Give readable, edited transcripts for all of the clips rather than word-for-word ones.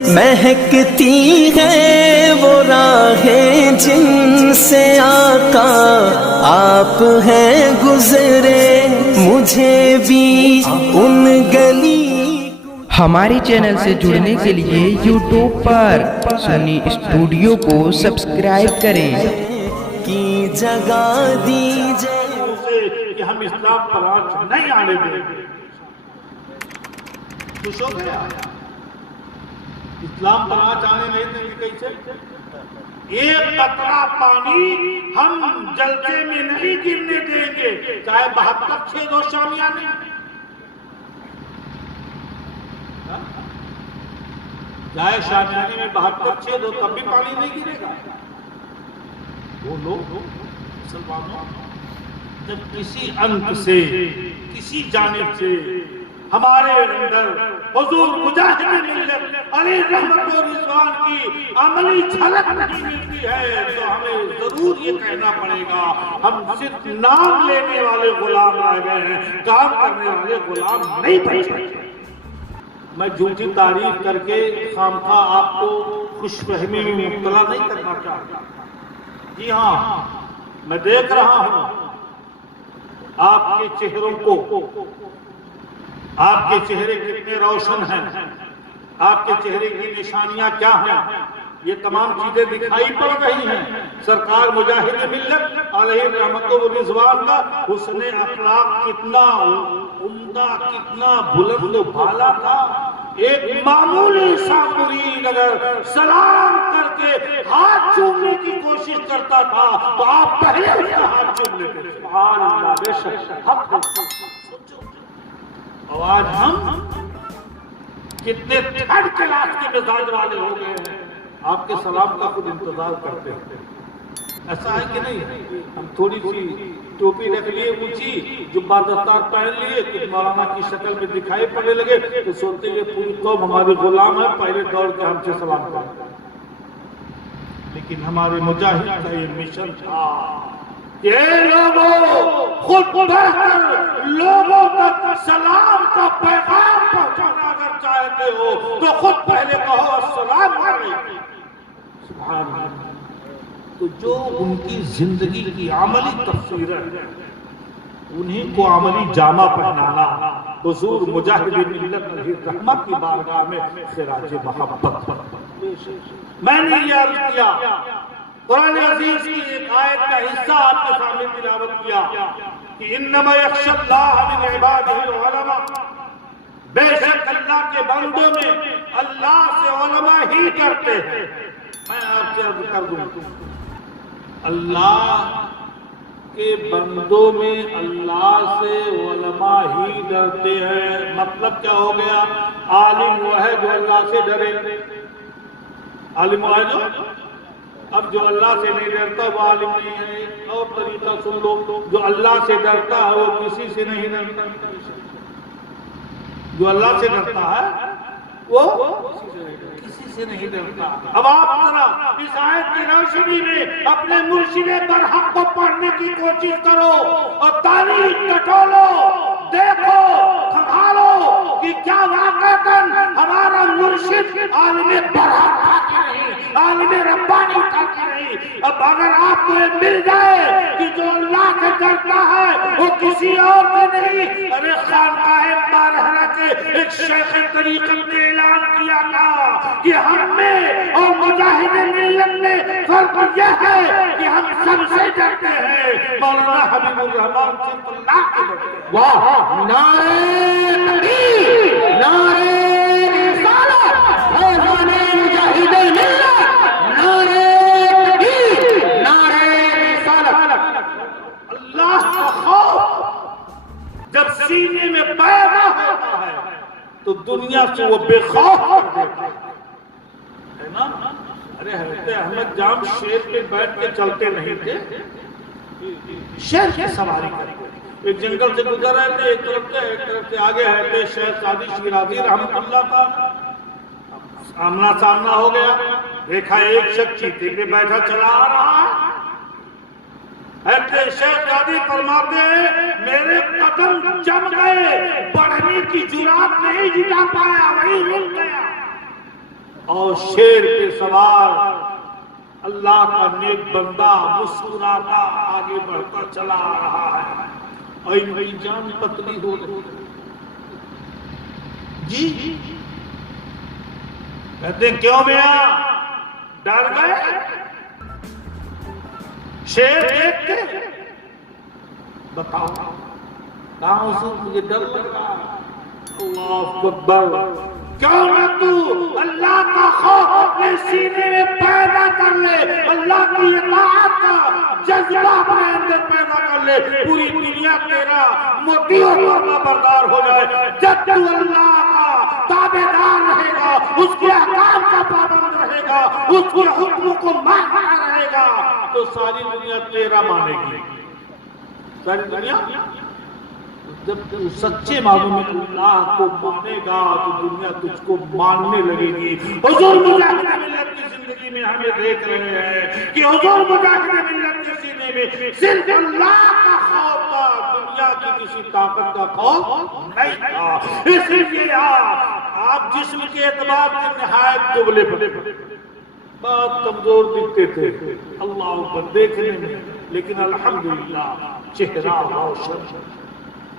مہکتی ہے وہ راہیں جن سے آقا آپ ہیں گزرے، مجھے بھی ان گلی۔ ہمارے چینل سے جڑنے کے لیے یوٹیوب پر سنی اسٹوڈیو کو سبسکرائب کریں کی جگہ دیجئے کہ ہم اسلام پر آنچ نہیں آنے دیں گے۔ خوش ہو گیا؟ اسلام پر آنچ آنے نہیں دیں گے کیسے؟ ایک قطرہ پانی ہم جلسے میں نہیں گرنے دیں گے، چاہے 72 چھید ہو شامیانے۔ چاہے شامیانے میں 72 چھید ہو تب بھی پانی نہیں گرے گا۔ وہ لوگ مسلمانوں جب کسی انت سے، کسی جانب سے ہمارے اندر حضور مجاہد ملت علیہ رحمت و رضوان کی عملی جھلک نہیں ملتی ہے تو ہمیں ضرور یہ کہنا پڑے گا ہم صرف نام لینے والے غلام آ گئے ہیں، کام کرنے والے غلام نہیں بن سکتے۔ میں جھوٹی تعریف کر کے خامخواہ آپ کو خوش فہمی میں مبتلا نہیں کرنا چاہتا۔ جی ہاں، میں دیکھ رہا ہوں آپ کے چہروں کو، آپ کے چہرے کتنے روشن ہیں، آپ کے چہرے کی نشانیاں کیا ہیں، یہ تمام چیزیں دکھائی پڑ رہی ہیں۔ سرکار مجاہد ملت علیہ رحمت و رضوان کا حسن اخلاق کتنا عمدہ، کتنا بلند و بالا تھا۔ ایک معمولی سا مرید اگر سلام کر کے ہاتھ چومنے کی کوشش کرتا تھا تو آپ پہلے اس کا ہاتھ چوم لیتے تھے۔ سبحان اللہ، بے شک حق ہے۔ اور آج ہم کتنے تھرڈ کلاس کے مزاج والے ہو گئے ہیں، آپ کے سلام کا خود انتظار کرتے ہیں۔ ایسا ہے کہ نہیں؟ ہم تھوڑی سی ٹوپی رکھ لیے اونچی، جبہ دستار پہن لیے، کچھ مولانا کی شکل میں دکھائی پڑنے لگے تو سوچتے ہیں پوری قوم ہمارے غلام ہے، پہلے دوڑ کے ہم سے سلام کرتے ہیں۔ لیکن ہمارے مجاہد کا یہ مشن تھا کہ اے لوگوں، خود بڑھ کر لوگوں تک سلام کا پیغام پہنچانا اگر چاہتے ہو تو خود پہلے کہو السلام علیکم۔ سبحان اللہ۔ تو جو ان کی زندگی کی عملی تفسیر ہے انہیں کو عملی جامہ پہنانا حضور مجاہد ملت علیہ رحمت کی بارگاہ میں خراج محبت۔ میں نے یہ عرض کیا، قرآن عزیز کی ایک آیت کا حصہ آپ کے سامنے تلاوت کیا کہ انما یخشی اللہ من عبادہ العلماء، بے شک اللہ کے بندوں میں اللہ سے علماء ہی ڈرتے ہیں۔ میں آپ سے عرض کر دوں، اللہ کے بندوں میں اللہ سے علماء ہی ڈرتے ہیں۔ مطلب کیا ہو گیا؟ عالم وہ ہے جو اللہ سے ڈرے، عالم وہ ہے اب جو اللہ سے نہیں ڈرتا وہ عالم نہیں ہے۔ اور طریقہ سن لو، جو اللہ سے ڈرتا ہے وہ کسی سے نہیں ڈرتا۔ جو اللہ سے ڈرتا ہے وہ کسی سے نہیں ڈرتا۔ اب آپ ذرا اس آیت کی روشنی میں اپنے مرشد برحق کو پڑھنے کی کوشش کرو اور تاریخ ٹٹولو، دیکھو، کھنگالو کہ کیا واقعتاً ہمارا مرشد عالم برحق تھا کہ نہیں، عالم ربانی تھا کہ نہیں۔ اب اگر آپ کو یہ مل جائے کہ جو اللہ سے ڈرتا ہے وہ کسی اور سے نہیں، ارے خانقاہ بارہرہ کے ایک شیخ طریقت نے اعلان کیا تھا کہ ہم میں اور مجاہد ملت میں فرق یہ ہے کہ ہم سب سے ڈرتے ہیں، مولانا حبیب الرحمان صرف اللہ کے ڈرتے ہیں۔ واہ، نعرہ تکبیر، نعرہ رسالت، فیضان مجاہد ملت، نعرہ تکبیر، نعرہ رسالت۔ اللہ کا خوف جب سینے میں پیدا ہوتا ہے تو دنیا سے وہ بے خوف کر دیتا ہے نا۔ ارے حضرت احمد جام شیر پہ بیٹھ کے چلتے نہیں تھے، شیر کی سواری کرتے۔ ایک جنگل سے گزر رہے تھے، ایک طرف سے آگے ہے تھے شیخ سعدی شیرازی رحمت اللہ کا۔ آمنا سامنا ہو گیا، دیکھا ایک شخص چیتے پہ بیٹھا چلا آ رہا ہے۔ شیخ سعدی فرماتے ہیں میرے قدم جم گئے، بڑھنے کی جرات نہیں جتا پایا، وہی رک گیا۔ اور شیر پہ سوار اللہ کا نیک بندہ مسکراتا آگے بڑھتا چلا آ رہا ہے اور ان کی جان پتلی ہو رہی ہے. جی کہتے ہیں کیوں میاں ڈر گئے شیر دیکھ کے؟ بتاؤ کہاں حضور مجھے ڈر لگ رہا ہے. اللہ اکبر. کیوں نہ تو اللہ کا خوف اپنے سینے میں پیدا کر لے, اللہ کی اطاعت کا جذبہ اپنے اندر پیدا کر لے, پوری دنیا تیرا موتی اور فرما بردار ہو جائے. جب تو اللہ کا تابع دار رہے گا, اس کے احکام کا پابند رہے گا, اس کے حکم کو مانتا رہے گا, تو ساری دنیا تیرا مانے گی. ساری دنیا جب تو سچے معلوم میں اللہ کو مانے گا تو دنیا تجھ کو ماننے لگے گی. حضور مجاہد ملت کی زندگی میں ہمیں دیکھ رہے ہیں کہ حضور مجاہد ملت کے سینے میں صرف اللہ کا خوف تھا, دنیا کی کسی طاقت کا خوف نہیں تھا. اس لیے آپ جسم کے اعتبار سے نہایت دبلے پڑے, بہت کمزور دکھتے تھے اللہ اوپر دیکھنے میں, لیکن الحمدللہ چہرہ روشن,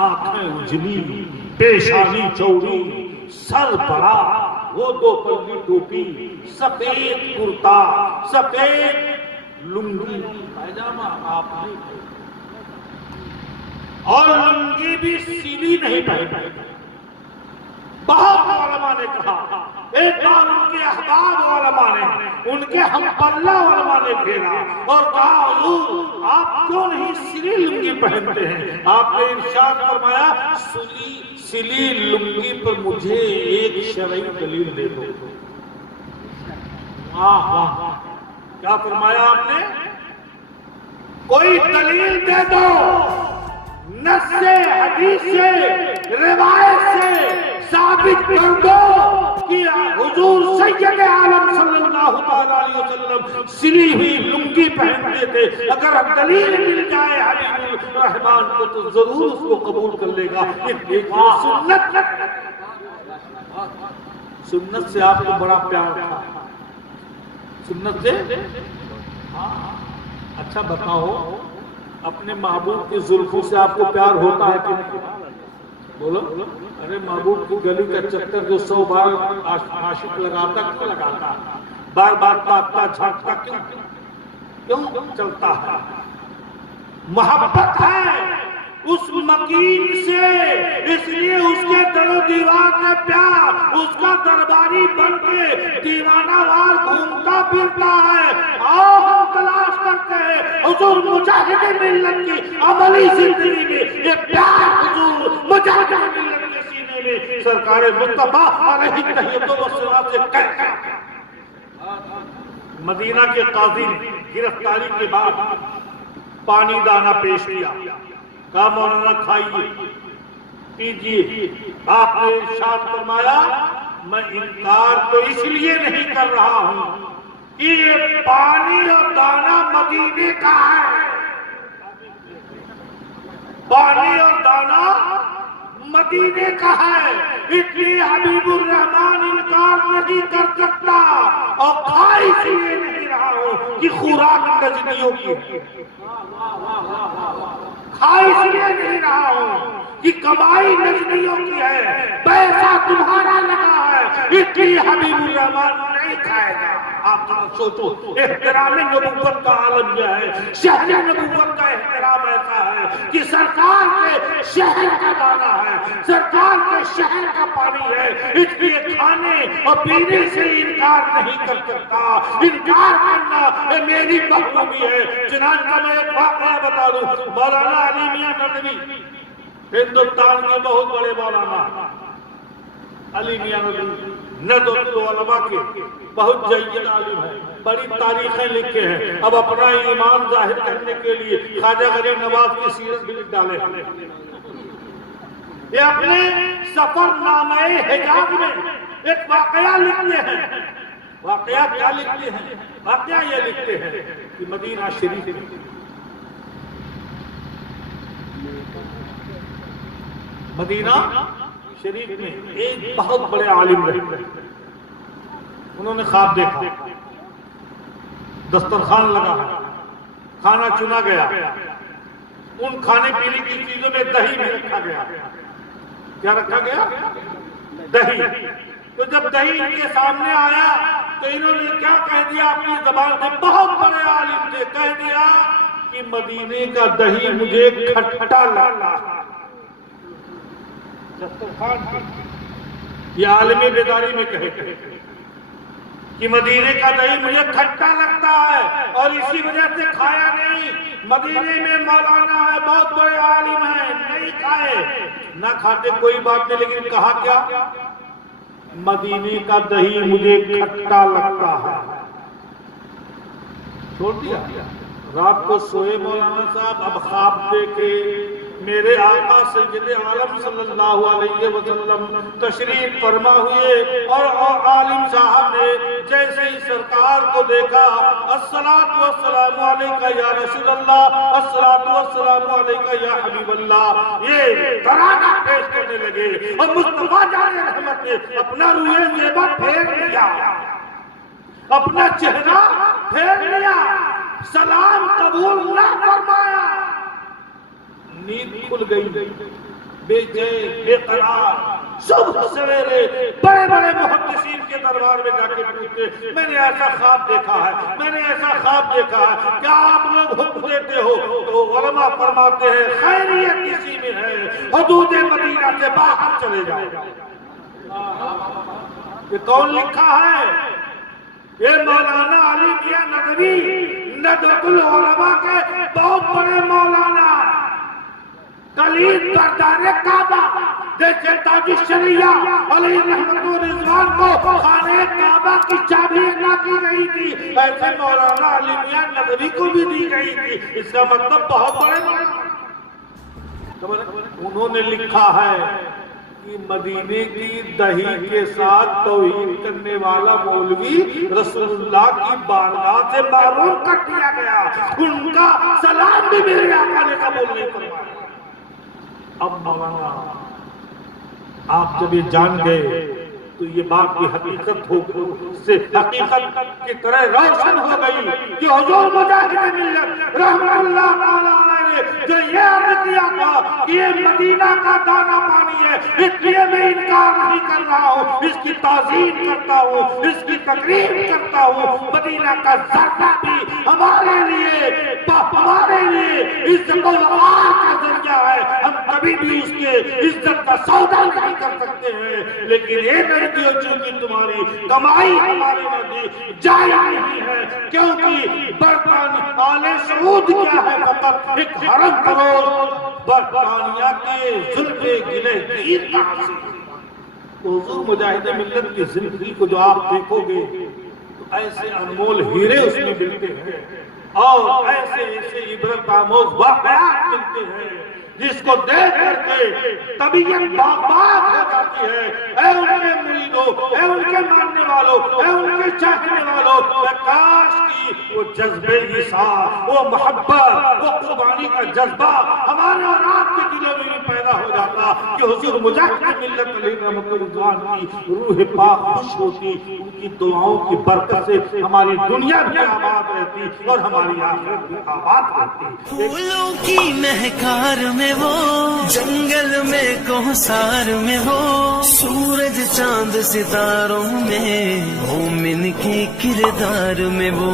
آنکھیں اجلی, پیشانی چوڑی, سر بڑا, وہ دو پلنی ٹوپی, سفید کرتا, سفید لنگی پائجامہ آپ نے, اور لنگی بھی سیلی نہیں پہنی. بہت علماء نے کہا, ایک بار ان کے احباب علماء نے, ان کے ہم پلہ علماء نے گھیرا اور کہا حضور آپ کیوں نہیں سلی لنگی پہنتے ہیں؟ آپ نے ارشاد فرمایا سلی لنگی پر مجھے ایک شرعی دلیل دے دو. واہ واہ, کیا فرمایا آپ نے؟ کوئی دلیل دے دو, نص سے, حدیث سے, روایت سے ثابت کر دو کہ حضور سید عالم صلی اللہ علیہ وسلم سلی ہوئی لنگی پہنتے تھے. اگر دلیل مل جائے حبیب الرحمان کو تو ضرور اس کو قبول کر لے گا. سنت سے آپ کو بڑا پیار تھا, سنت سے. اچھا بتاؤ, اپنے محبوب کی زلفوں سے آپ کو پیار ہوتا ہے کہ نہیں؟ بولو. ارے محبوب کی گلی کا چکر جو 100 بار عاشق لگاتا کیوں لگاتا, بار بار تاکتا جھانکتا کیوں چلتا ہے؟ محبت ہے اس مکین سے, اس لیے اس کے در و دیوار میں پیار, اس کا درباری بن کے دیوانہ وار گھومتا پھرتا ہے. آؤ ہم تلاش کرتے ہیں حضور مجاہد ملت کی عملی زندگی میں یہ پیار, حضور مجاہد ملت کے سینے میں سرکار مصطفیٰ علیہ تحیت و سلام سے کہا. مدینہ کے قاضی گرفتاری کے بعد پانی دانہ پیش کیا, کہا مولانا کھائیے پیجیے. آپ نے ارشاد فرمایا میں انکار تو اس لیے نہیں کر رہا ہوں کہ یہ پانی اور دانہ مدینے کا ہے, پانی اور دانہ مدینے کا ہے, اس لیے حبیب الرحمان انکار نہیں کر سکتا. اور کھا اس لیے نہیں رہا ہوں کہ خوراک نجدیوں کی ہے, کھا اس لیے نہیں رہا ہوں کہ کمائی نجدیوں کی ہے, پیسہ تمہارا لگا ہے, اس لیے حبیب الرحمان نہیں کھائے گا. آپ سوچو, احترام نبوت کا عالم یہ ہے, شہر نبوت کا احترام ایسا ہے کہ سرکار کے شہر کا دانہ ہے, سرکار کے شہر کا پانی ہے, اس لیے کھانے اور پینے سے انکار نہیں کر سکتا. انکار کرنا یہ میری محرومی ہے. چنانچہ میں ایک واقعہ بتا دوں. مولانا علی میاں ندوی, ہندوستان کے بہت بڑے مولانا علی میاں ندوی ندوۃ العلماء کے بہت جید عالم ہے, بڑی تاریخیں لکھے ہیں. اب اپنا ایمان ظاہر کرنے کے لیے خواجہ غریب نواز کی سیرت بھی لکھ ڈالے. یہ اپنے سفر نامہ حجاز میں ایک واقعہ لکھتے ہیں. واقعہ کیا لکھتے ہیں؟ واقعہ یہ لکھتے ہیں کہ مدینہ شریف میں مدینہ شریف میں ایک بہت بڑے عالم رہتے ہیں. انہوں نے خواب دیکھا، دسترخوان لگا ہے، کھانا چنا گیا، ان کھانے پینے کی چیزوں میں دہی بھی رکھا گیا۔ کیا رکھا گیا؟ دہی۔ تو جب دہی ان کے سامنے آیا تو انہوں نے کیا کہہ دیا اپنی زبان سے، بہت بڑے عالم تھے، کہہ دیا کہ مدینے کا دہی مجھے کھٹا لگتا ہے۔ یہ عالم بیداری میں کہے کہ مدینے کا دہی مجھے کھٹا لگتا ہے اور اسی وجہ سے کھایا نہیں۔ مدینے میں مولانا ہے، بہت بڑے عالم ہیں، نہیں کھائے، نہ کھاتے کوئی بات نہیں، لیکن کہا کیا؟ مدینے کا دہی مجھے کھٹا لگتا ہے۔ چھوڑ دیا۔ رات کو سوئے مولانا صاحب، اب خواب دیکھے میرے آقا سید عالم صلی اللہ علیہ وسلم تشریف فرما ہوئے، اور عالم صاحب نے جیسے ہی سرکار کو دیکھا، الصلاۃ والسلام علیکہ یا رسول اللہ، الصلاۃ والسلام علیکہ یا حبیب اللہ، یہ ترانہ پیش کرنے لگے، اور مصطفیٰ جان رحمت نے اپنا روح زیبا پھیر لیا، اپنا چہرہ پھیر لیا، سلام قبول نہ فرمایا۔ نیند کھل گئی، بے چین، بے قرار۔ صبح سویرے بڑے بڑے محدثین کے دربار میں جا کے پوچھتے، میں نے ایسا خواب دیکھا ہے، میں نے ایسا خواب دیکھا ہے، کیا آپ لوگ حکم دیتے ہو؟ تو علماء فرماتے ہیں خیریت اسی میں ہے، حدود مدینہ سے باہر چلے جاؤ۔ یہ کون لکھا ہے؟ یہ مولانا علی میاں ندوی، ندوۃ العلماء کے بہت بڑے مولانا، کلید سردار کعبہ، جیسے تاج الشریعہ علیہ رحمت و رضوان کو خانہ کعبہ کی چابی عطا کی گئی تھی، ایسے مولانا علی میاں ندوی کو بھی دی گئی تھی۔ اس کا مطلب بہت بڑے مولانا۔ انہوں نے لکھا ہے کہ مدینے کی دہی کے ساتھ توہین کرنے والا مولوی رسول اللہ کی بارگاہ سے محروم کر دیا گیا، ان کا سلام بھی میرے آقا نے قبول نہیں فرمایا۔ اب مولانا آپ جب یہ جان گئے تو یہ بات کی حقیقت سے حقیقت کی طرح روشن ہو گئی کہ حضور مجاہد ملت رحمت اللہ تعالیٰ علیہ نے جو یہ عرض کیا تھا کہ یہ مدینہ کا دانا پانی ہے، اس لیے میں انکار نہیں کر رہا ہوں، اس کی تعظیم کرتا ہوں، اس کی تقریب کرتا ہوں۔ مدینہ کا ذرہ بھی ہمارے لیے عزت و وقار کا ذریعہ ہے، ہم کبھی بھی اس کے عزت کا سودا نہیں کر سکتے ہیں، لیکن یہ نہیں کہ چونکہ تمہاری کمائی ہمارے نزدیک جائز نہیں ہے، کیونکہ برطانیہ آل سعود کیا ہے؟ فقط ایک حرم کروڑ برطانیہ کے زلفے گلے گیر کا حاصل۔ حضور مجاہد ملت کی زندگی کو جو آپ دیکھو گے تو ایسے انمول ہیرے اس میں ملتے ہیں، اور ایسے ایسے عبرت آموز واقعات ملتے ہیں جس کو دیکھ کر کے طبیعت باغ باغ ہو جاتی ہے۔ اے ان کے مریدوں، اے ان کے ماننے والوں، اے ان کے چاہنے والوں، کاش کی وہ جذبے ایثار، وہ محبت، وہ قربانی کا جذبہ ہمارے اور آپ کے دلوں میں بھی پیدا ہو جاتا کہ حضور مجاہد ملت علیہ رحمت رضوان کی روح پاک خوش ہوتی، ان کی دعاؤں کی برکت سے ہماری دنیا بھی آباد رہتی اور ہماری آخرت بھی آباد رہتی۔ پھولوں کی مہکار میں ہو، جنگل میں کوہسار میں ہو، سورج چاند ستاروں میں، مومن کے کردار میں وہ